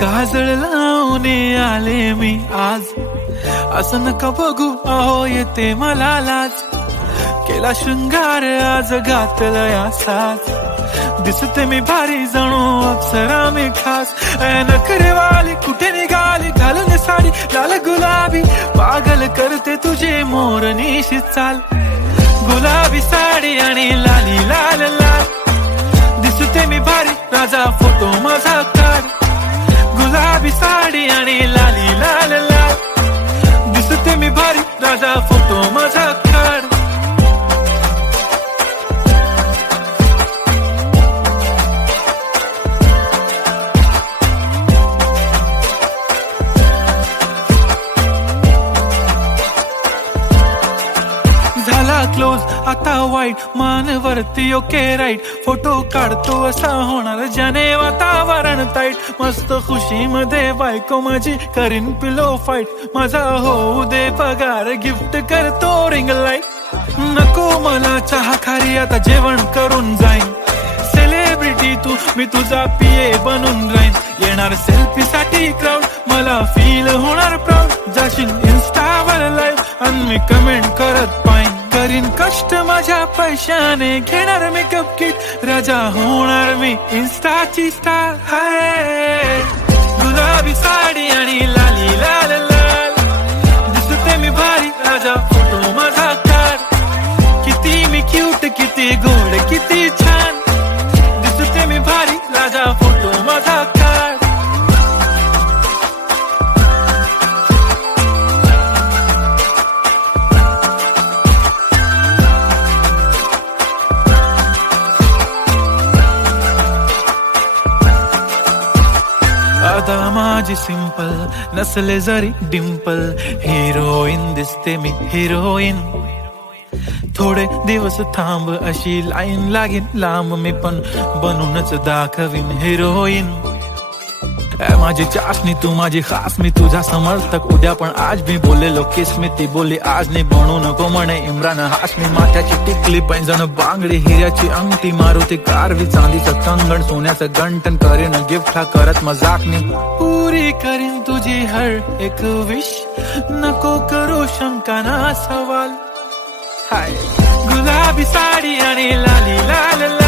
काजळ लावून आले मी आज, असं नका बघू अहो येते मला लाज. केला शृंगार आज घातलंय असाच, दिसते मी भारी जणू अप्सरा मी खास. नखरेवाली कुठे निघाली घालून साडी लाल गुलाबी, पागल करते तुझे मोरनीशी चाल. गुलाबी साडी आणि लाली लाल लाल, दिसते मी भारी राजा फोटो माझा काढ. गुलाबी साडी आणि लाली लाल लाल, दिसते मी भारी राजा फोटो माझा काढ. झाला क्लोज आता वाईट, मान वरती ओके राईट. फोटो काढतो असा होणार ज्याने वातावरण ताईट. मस्त खुशी मध्ये बायको माझी करीन पिलो फाईट. माझा होऊ दे पगार गिफ्ट करतो रिंग लाईट. नको मला चहा खारी आता जेवण करून जाईन. सेलिब्रिटी तू मी तुझा पिये बनून राहीन. येणार सेल्फी साठी क्राऊड मला फील होणार प्राऊड. जाशील इन्स्टावर लाईव्ह आणि मी कमेंट करत पाईन. करीन कष्ट माझ्या पैशाने घेणार मेकअप किट. राजा होणार मी इन्स्टाची स्टार. हाय गुलाबी साडी आणि लाली लाल लाल, दिसते मी भारी राजा फोटो माझा काढ. किती मी क्यूट किती गोड किती छान, दिसते मी भारी राजा फोटो माझा काढ. आता माझी सिंपल नसले जरी डिंपल, हिरोईन दिसते मी हिरोईन. थोडे दिवस थांब अशी लाईन लागेल लांब, मी पण बनूनच दाखवीन हिरोईन. माझी चाशनी तू माझी खास, मी तुझा समर्थक उद्या पण आज. मी बोललेलो किस मी ती बोली आज नाही. बनू नको म्हणे इम्रान हाशमी. माथ्याची टिकली पैंजण बांगडी, हिऱ्याची अंगठी, मारुती कारवी, चांदीचं कंगण, सोन्याचं गंटन. करीन गिफ्ट हा करत मजाक मी. पुरी करीन तुझी हर एक विश, नको करू शंका ना सवाल. हाय गुलाबी साडी आणि लाली लाल लाल,